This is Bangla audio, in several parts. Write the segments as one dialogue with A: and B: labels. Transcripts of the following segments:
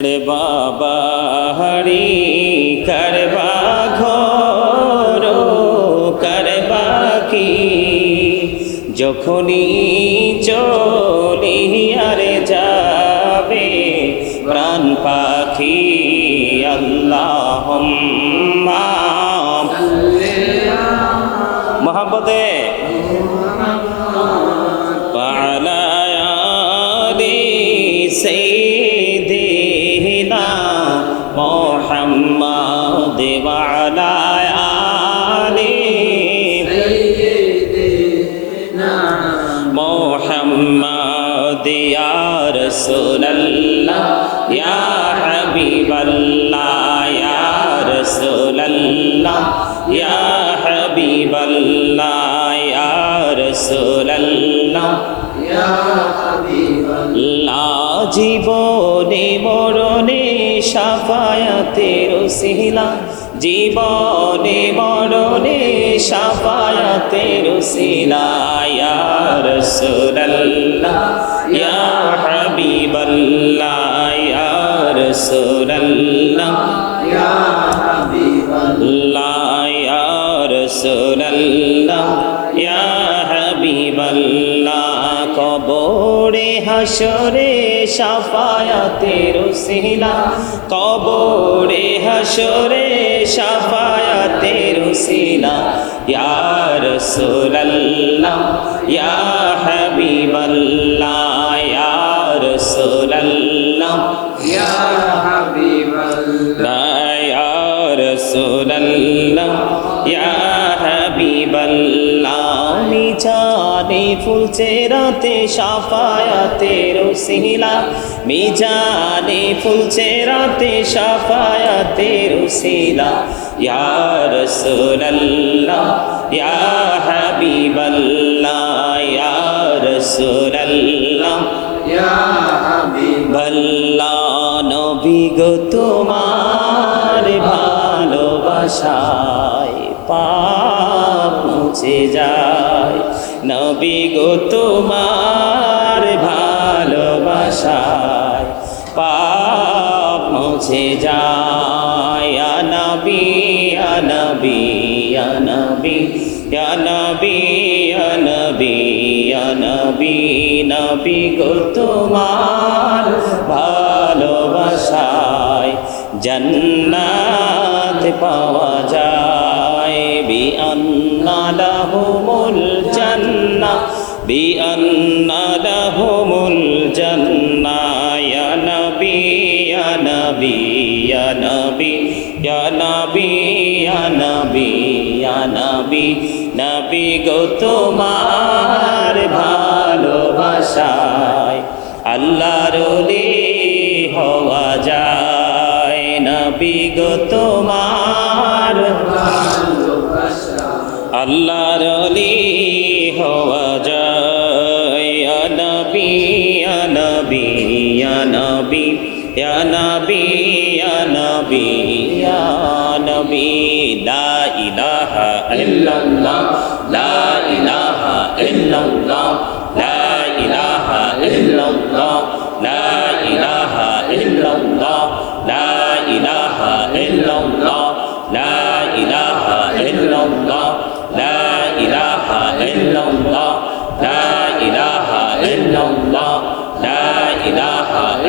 A: বাবা হরি করবা ঘর করবা কি? যখনই চলি حبيب الله يا رسول الله লা জীবনে মরণে সাফায়াতের সিলা জীবনে মরণে সাফায়াতের সিলা ইয়া রাসূলুল্লাহ ইয়া হাবিবাল্লাহ ইয়া রাসূলুল্লাহ আল্লাহ হাসরে সাফায়াতের সিলা কবরে হাসরে সাফায়াতের সিলা ইয়ার সোল্লাহ ইয়া হাবিবাল্লাহ ইয়ার সোল্লাহ ইয়া হাবিবাল্লাহ ইয়ার সোল্লাহ ইয়া হাবিবাল্লাহ জানে ফুলছে রাতে সাফা রসিলা মিজানে ফুলছে রাতে সাফায়াতে রসিলা। ইয়া রাসূলুল্লাহ ইয়া হাবিবাল্লাহ ইয়া রাসূলুল্লাহ। ভল্লা নবী গো তোমার ভালোবাসায় পাপ মুছে যায়। নবী গো তোমার নবী আ নবী আ নবী আ নবী ভালোবাসায় জন্নাত পাওয়া নবী নবী নবী গো তোমার ভালোবাসায়। আল্লাহ ওলি হওয়া যায়, নবী গো তোমার আল্লাহ ওলি হওয়া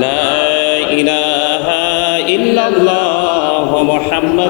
A: لا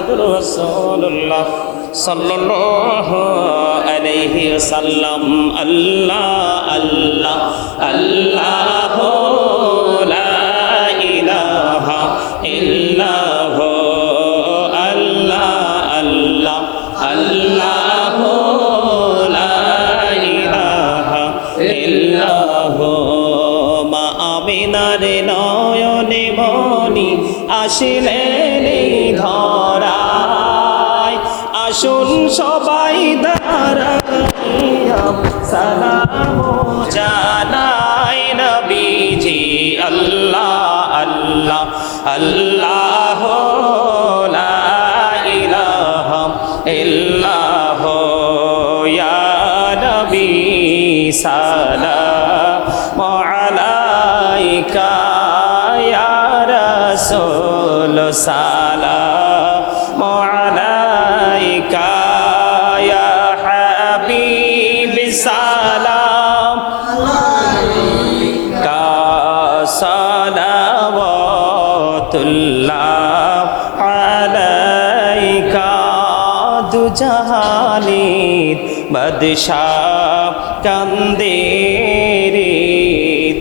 A: মোহাম্মদ রসুল্লাহ সাল্লাল্লাহু আলাইহি ওয়াসাল্লাম, আল্লাহ আল্লাহ আল্লাহ লা ইলাহা ইল্লাহ, আল্লাহ আল্লাহ আল্লাহ লা ইলাহা ইল্লাহ। মা আমিনার আসিলেন ধন আসুন সবাই দাঁড়াইয়া সালাম জানাই নবীজি, আল্লাহ আল্লাহ আল্লাহ, লা ইলাহা ইল্লাহ ইয়া নবী সালাম দুজাহানির বাদশাহ কান্দে রে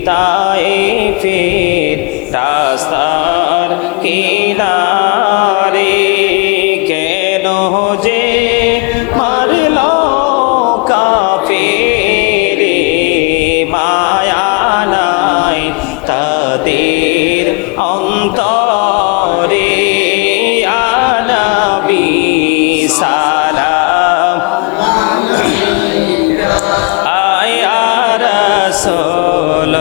A: তায়ে ফের রাস্তার কিনারে।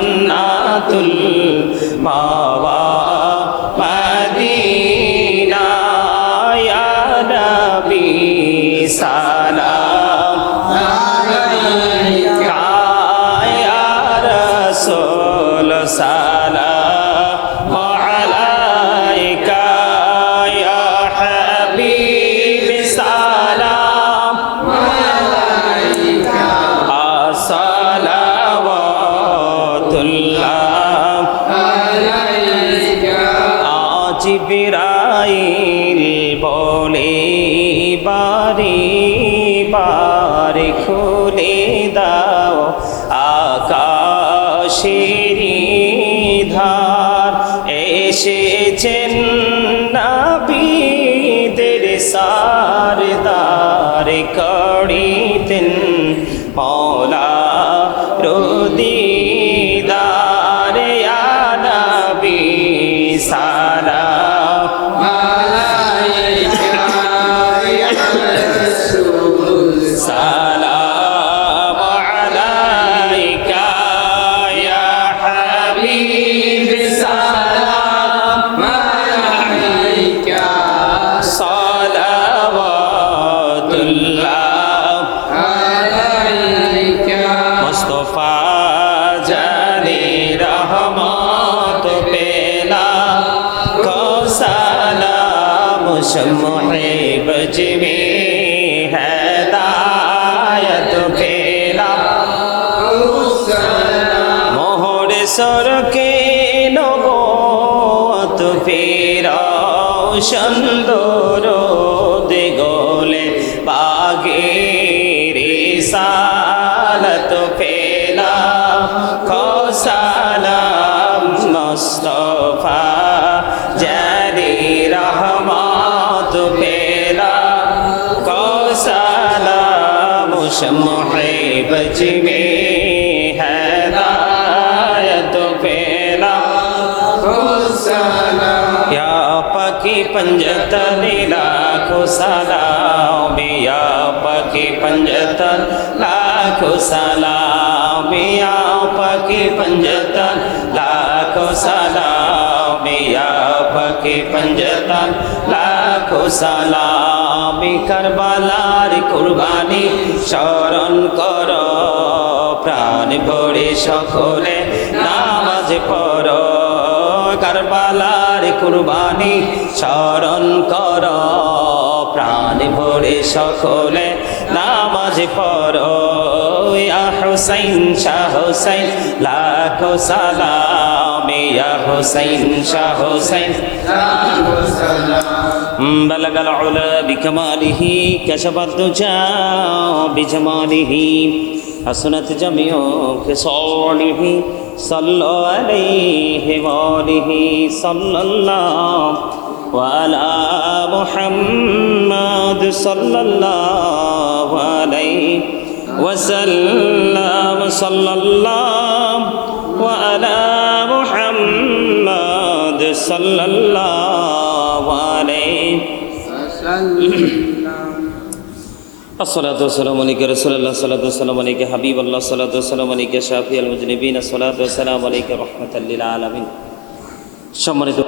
A: জন্নাতুল মাওয়া। সরকে নবত ফেরাও সুন্দর দিগলে বাগের সালত পেলা খসালাম মুস্তফা জারি রহমত পেলা কসালাম মুহিব জিমে पकी पंजतन लाखो सलाम या पकी पंजतन लाखो सलाम या पकी पंजतन लाखो सलाम या पकी पंजतन लाखो सलाम करबालार কুরবানি স্মরণ কর প্রাণ ভরে সকলে নামাজ পড় কারবালার কুরবানি স্মরণ কর প্রাণ ভরে সকলে নামাজ পড় ইয়া হুসাইন শাহ হুসাইন লাখো সালাম ইয়া হুসাইন শাহ হুসাইন بلغ العلا بكماله كشف الدجى بجماله حسنت جميع خصاله صلى عليه وآله صلى الله وعلى محمد صلى الله عليه وسلم صلى الله وعلى محمد صلى الله عليه الصلاة والسلام عليك رسول الله الصلاة والسلام عليك حبيب الله الصلاة والسلام عليك شافي المذنبين الصلاة والسلام عليك رحمة للعالمين সম্মানিত